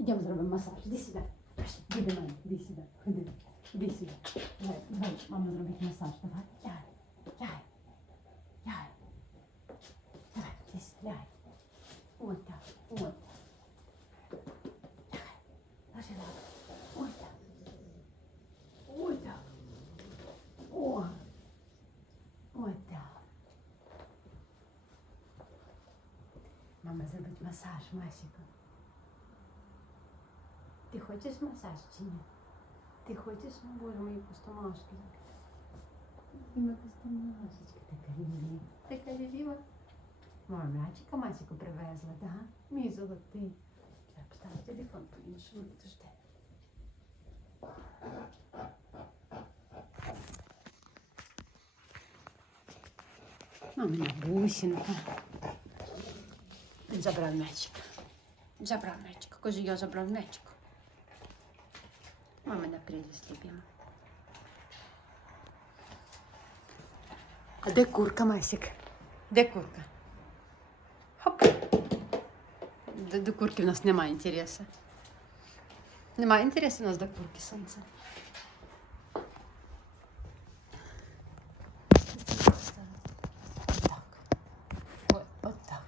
Йдемо зробимо масаж. Іди. Пішли, Іди до мене. Іди сюди. Ходи. Іди. Давай, давай, мама зробить масаж. Давай. Ляй. Ляй. Ляй. Давай, іди сюди. Ляй. Так. От так. О. Мама зробить масаж, Масіку. Ти хочеш масаж чи ні? Ти хочеш, ну, боже, мої пустомашки. Моя пустомашечка, така лілія. Така ліліва. Мама м'ячика Масіку привезла, да? Мій золотий. Я поставила телефон по-іншому, підожди. Мамина бусинка. Він забрав м'ячик. Забрав м'ячик. Каже, я забрав м'ячик. Мамина прелість любима. А де курка, Масік? Де курка? Хоп. До, до курки в нас немає інтересу. Немає інтересу у нас до курки сонце. Так. Ой, от так.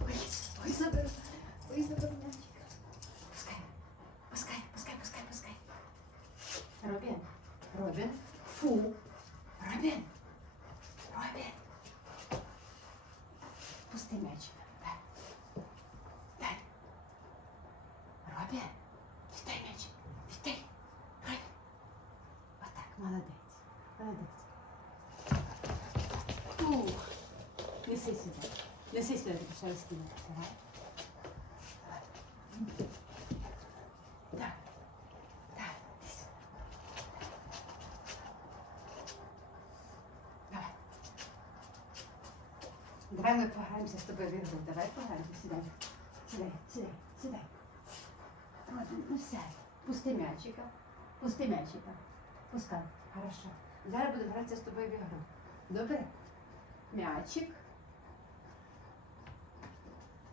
Ой, ой, заберу. Ой, заберу мячика. Пускай, пускай, пускай, пускай, пускай. Робін, Робін, фу. Робін, Робін. Пусти мячик. Дай. Дай. Робін, віддай мячик. Віддай. Робін. Отак, молодець. Молодець. Ух. Неси сюди. Неси сюди, ще розкинути. Давай. Давай. Так. Так. Ти сюди. Давай. Давай ми пограємося з тобою в ігру. Давай пограємося. Сідай. Сідай, сідай, сідай. От, ну сядь. Пусти м'ячика. Пусти м'ячика. Пускай. Хорошо. Зараз буду гратися з тобою в ігру. Добре? М'ячик.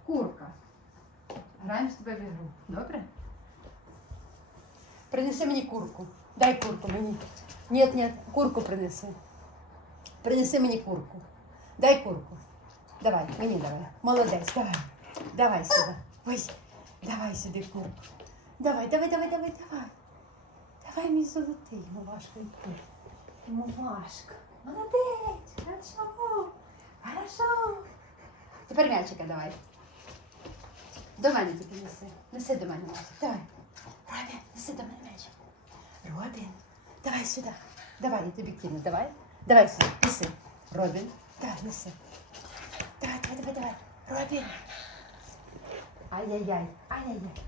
Курка. Граємо з тобою в ігру. Добре? Принеси мені курку. Дай курку мені. Ні, ні, курку принеси. Принеси мені курку. Дай курку. Давай, мені давай. Молодець, давай. Давай сюди. Ось. Давай сюди курку. Давай, давай, давай, давай, давай. Давай, мій золотий, Милашка, йди. Милашка. Молодець. Хорошо. Хорошо. Тепер м'ячика давай. До мене тільки неси. Неси до мене м'ячик. Давай. Робін, неси до мене м'ячик. Робін, давай сюди. Давай, я тобі кину. Давай. Давай сюди. Неси. Робін. Давай, неси. Давай, давай, давай, давай. Робін. Ай-яй-яй. Ай-яй-яй.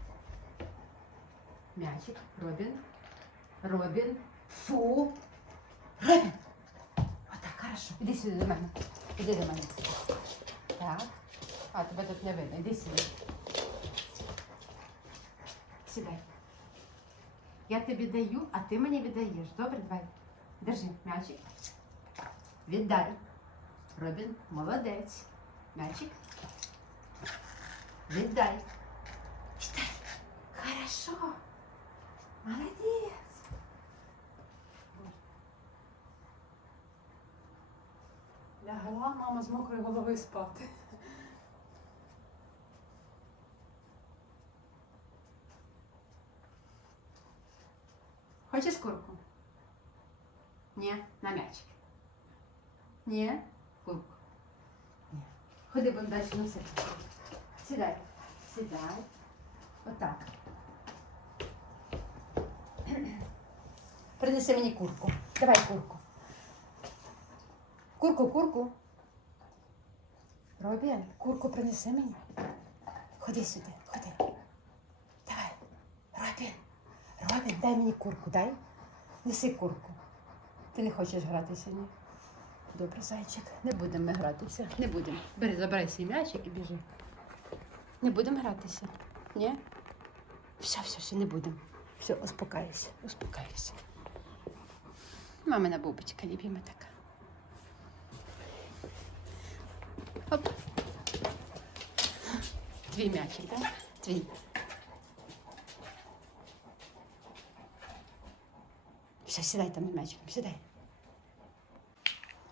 М'ячик. Робін. Робін. Фу. Робін. Отак, хорошо. Іди сюди до мене. Іди до мене. Так. А, тебе тут не видно. Іди сюди. Сідай. Я тобі даю, а ти мені віддаєш. Добре, давай. Держи м'ячик. Віддай. Робін, молодець. М'ячик. Віддай. Віддай. Хорошо. Молодець. Лягла мама з мокрої голови спати. Хочеш курку? Ні, на м'ячик. Ні, курку. Ходи, далі носити. Сідай. Сідай. Отак. Принеси мені курку. Давай курку. Курку, курку. Робін, курку принеси мені. Ходи сюди, ходи. Давай. Робін. Робін, дай мені курку, дай. Неси курку. Ти не хочеш гратися, ні? Добре, зайчик. Не будемо ми гратися. Не будемо. Бери, забирай свій м'ячик і біжи. Не будемо гратися. Ні? Все, все, все, не будемо. Все, успокайся, успокайся. Мамина бубочка, любима така. Оп. Твій м'ячик, так? Твій. Все, сідай там з м'ячиком, сідай.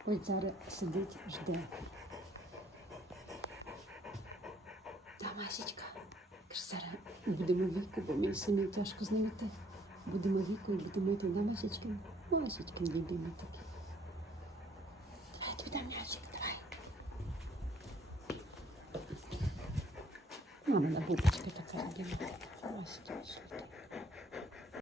Ой, зараз сидить, жде. Та, Масічка. Зараз будемо віку, бо мені самі тяжко знайти. Будемо віку і будемо йти на. Масічки любимо такі. Давай туди м'ячик, давай. Мама на губочки така любима. Масічка.